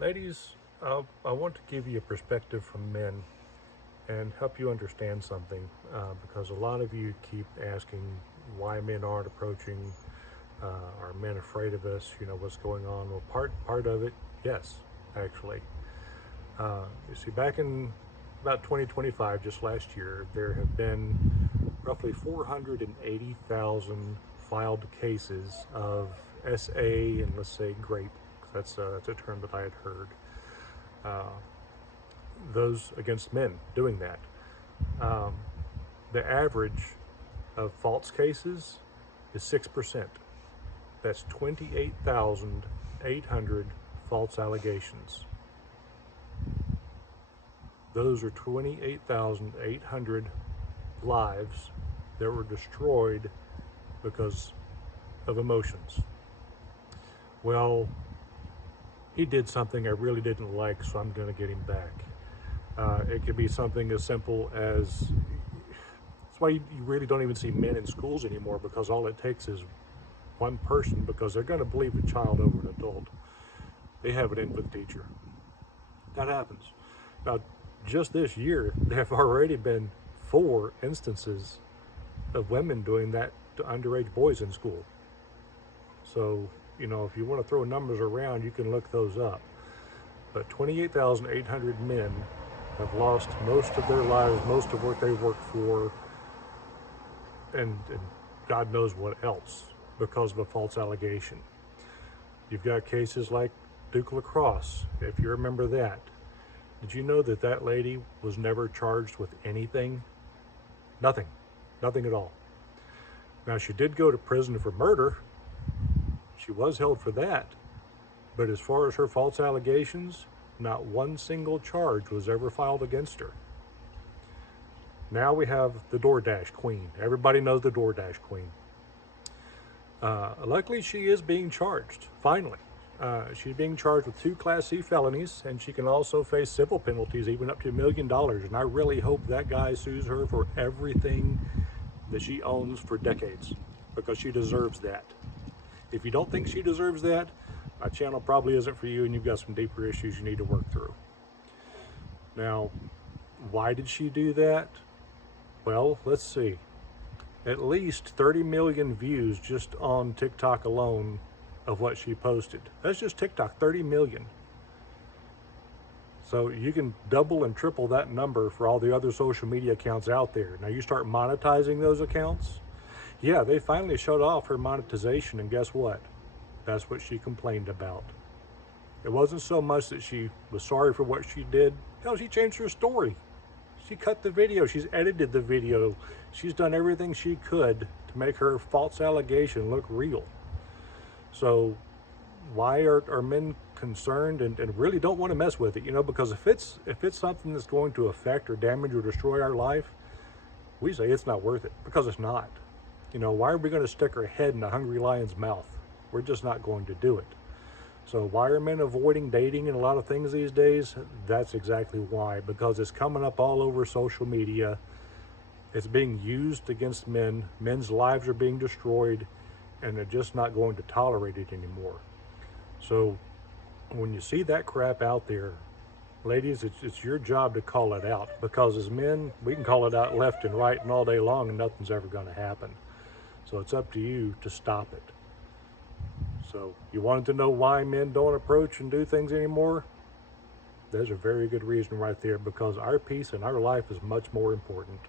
Ladies, I want to give you a perspective from men and help you understand something because a lot of you keep asking why men aren't approaching. Are men afraid of us? You know, what's going on? Well, part of it, yes, actually. You see, back in about 2025, just last year, there have been roughly 480,000 filed cases of SA and, let's say, grape. That's a term that I had heard. Uh, those against men doing that. Um, the average of false cases is 6%. That's 28,800 false allegations. Those are 28,800 lives that were destroyed because of emotions. Well, he did something I really didn't like, so I'm going to get him back. It could be something as simple as, that's why you really don't even see men in schools anymore, because all it takes is one person, because they're going to believe a child over an adult. They have it in with the teacher. That happens. Now, just this year, there have already been 4 instances of women doing that to underage boys in school. So, you know, if you want to throw numbers around, you can look those up. But 28,800 men have lost most of their lives, most of what they worked for, and God knows what else because of a false allegation. You've got cases like Duke Lacrosse, if you remember that. Did you know that that lady was never charged with anything? Nothing. Nothing at all. Now, she did go to prison for murder. She was held for that. But as far as her false allegations, not one single charge was ever filed against her. Now we have the DoorDash queen. Everybody knows the DoorDash queen. Luckily, she is being charged, finally. She's being charged with 2 Class C felonies, and she can also face civil penalties, even up to $1 million. And I really hope that guy sues her for everything that she owns for decades, because she deserves that. If you don't think she deserves that, my channel probably isn't for you, and you've got some deeper issues you need to work through. Now, why did she do that? Well, let's see. At least 30 million views just on TikTok alone of what she posted. That's just TikTok, 30 million. So you can double and triple that number for all the other social media accounts out there. Now you start monetizing those accounts. Yeah, they finally shut off her monetization, and guess what? That's what she complained about. It wasn't so much that she was sorry for what she did. Hell, she changed her story. She cut the video, she's edited the video. She's done everything she could to make her false allegation look real. So why are men concerned and really don't want to mess with it? You know, because if it's something that's going to affect or damage or destroy our life, we say it's not worth it, because it's not. You know, why are we going to stick our head in a hungry lion's mouth? We're just not going to do it. So why are men avoiding dating and a lot of things these days? That's exactly why, because it's coming up all over social media. It's being used against men. Men's lives are being destroyed, and they're just not going to tolerate it anymore. So when you see that crap out there, ladies, it's your job to call it out, because as men, we can call it out left and right and all day long, and nothing's ever going to happen. So it's up to you to stop it. So you wanted to know why men don't approach and do things anymore? There's a very good reason right there, because our peace and our life is much more important.